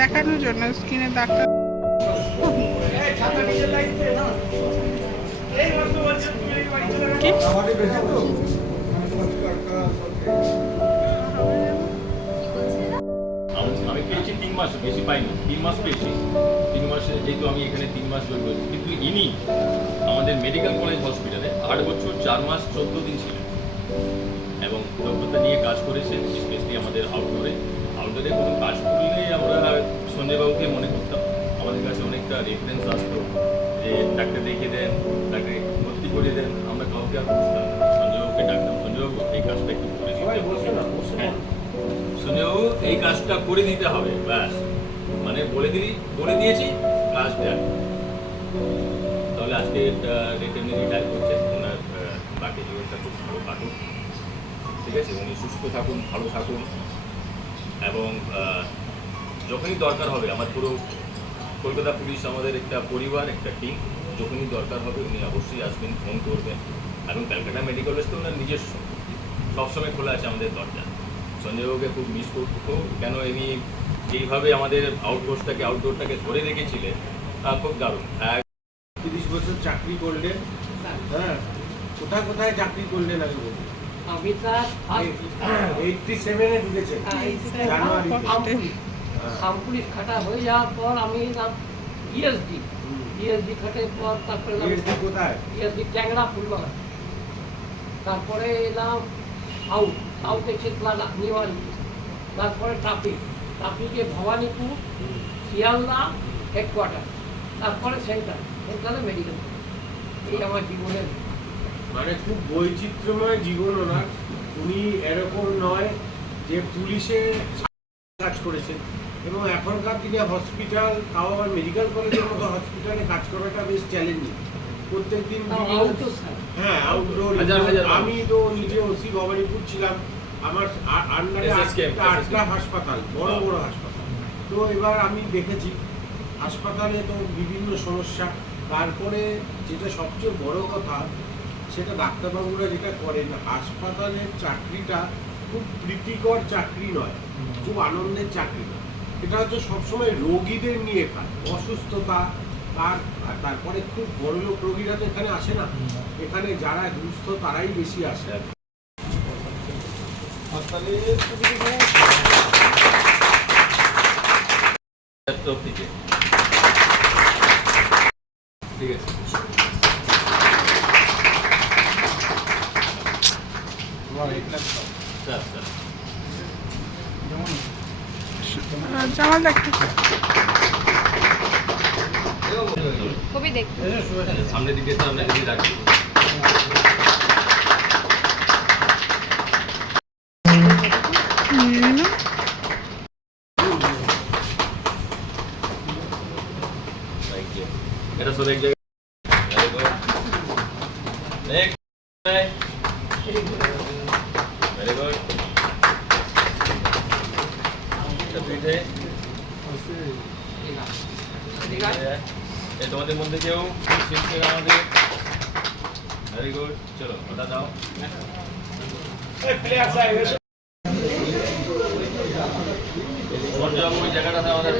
দেখানোর জন্য স্কিনে ডাক্তার। কি আমি পেয়েছি 3 মাস, বেশি পাইনি, 3 মাস পেয়েছি। 3 মাসে যেহেতু আমি এখানে 3 মাস জয়েন করেছি, কিন্তু ইনি আমাদের মেডিকেল কলেজ হসপিটালে 8 বছর 4 মাস 14 দিন ছিলেন এবং দক্ষতা নিয়ে কাজ করেছেন। স্পেশালি আমাদের আউটডোরে কোনো কাজ করলে আমরা সঞ্জয়বাবুকে মনে করতাম। আমাদের কাছে অনেকটা রেফারেন্স আসতো যে ডাক্তার দেখিয়ে দেন, ডাক্তার ভর্তি করে দেন, আমরা কাউকে আর বুঝতাম না। সঞ্জয়বাবুকে ডাকতাম, সঞ্জয়বাবু এই কাজটা একটু করে দিতে হবে। সঞ্জয়বাবু এই কাজটা করে দিতে হবে, ব্যাস মানে বলে দিয়েছি কাজটা। তাহলে আজকে রিটার্নে রিটায়ার করছেন, ওনার বাকি জীবনটা খুব ভালো কাটুক, ঠিক আছে? উনি সুস্থ থাকুন, ভালো থাকুন এবং যখনই দরকার হবে, আমার পুরো কলকাতা পুলিশ আমাদের একটা পরিবার, একটা টিম, যখনই দরকার হবে উনি অবশ্যই আসবেন, ফোন করবেন। এবং ক্যালকাটা মেডিকেল কলেজ তো ওনার নিজস্ব, সবসময় খোলা আছে আমাদের দরজা। সঞ্জয়বাবুকে খুব মিস করবো, কেন ইনি যেইভাবে আমাদের আউটডোরটাকে ধরে রেখেছিলেন, খুব দারুণ। 30 বছর চাকরি করলেন, হ্যাঁ, কোথায় চাকরি করলেন আগে বলুন? আমি তার 87-এ ঢুকেছেন জানুয়ারিতে। পুলিশ খাটা হয়ে যাওয়ার পর আমি এলাম ইএসডি খাটের পর তারপরে কোথায়? ইএসডি ট্যাংরা ফুলবাগান, তারপরে এলাম সাউথে চেতলানা নিওয়ালি, তারপরে ট্রাফিকে ভবানীপুর, শিয়ালদা হেডকোয়ার্টার, তারপরে সেন্ট্রালে মেডিকেল। এই আমার জীবনের মানে খুব বৈচিত্র্যময় জীবন ওনার। উনি এরকম নয় যে পুলিশে কাজ করেছেন এবং এখনকার দিনে হসপিটাল, তাও আবার মেডিকেল কলেজের মতো হসপিটালে কাজ করাটা বেশ চ্যালেঞ্জিং। প্রত্যেকদিন হ্যাঁ আউটডোর। আমি তো নিজে ওসি ভবানীপুর ছিলাম, আমার আন্ডারে 8টা হাসপাতাল, বড় বড় হাসপাতাল। তো এবার আমি দেখেছি হাসপাতালে তো বিভিন্ন সমস্যা। তারপরে যেটা সবচেয়ে বড় কথা, সেটা ডাক্তারবাবুরা যেটা করেন, হাসপাতালের চাকরিটা খুব প্রীতিকর চাকরি নয়, খুব আনন্দের চাকরি নয়। এটা হচ্ছে সবসময় রোগীদের নিয়ে কাজ, অসুস্থতা, তারপরে খুব বড়লোক রোগীরা তো এখানে আসে না, এখানে যারা দুস্থ তারাই বেশি আসে। হাসপাতালে ঠিক আছে। জামাল দেখ কবি দেখ সামনের দিকে আমরা যদি রাখি এটা সব এক জায়গায়। Very good. তোমাদের মধ্যে কেউ আমাদের ভেরি গুড, চলো ওটা দাও। ওই জায়গাটা আমাদের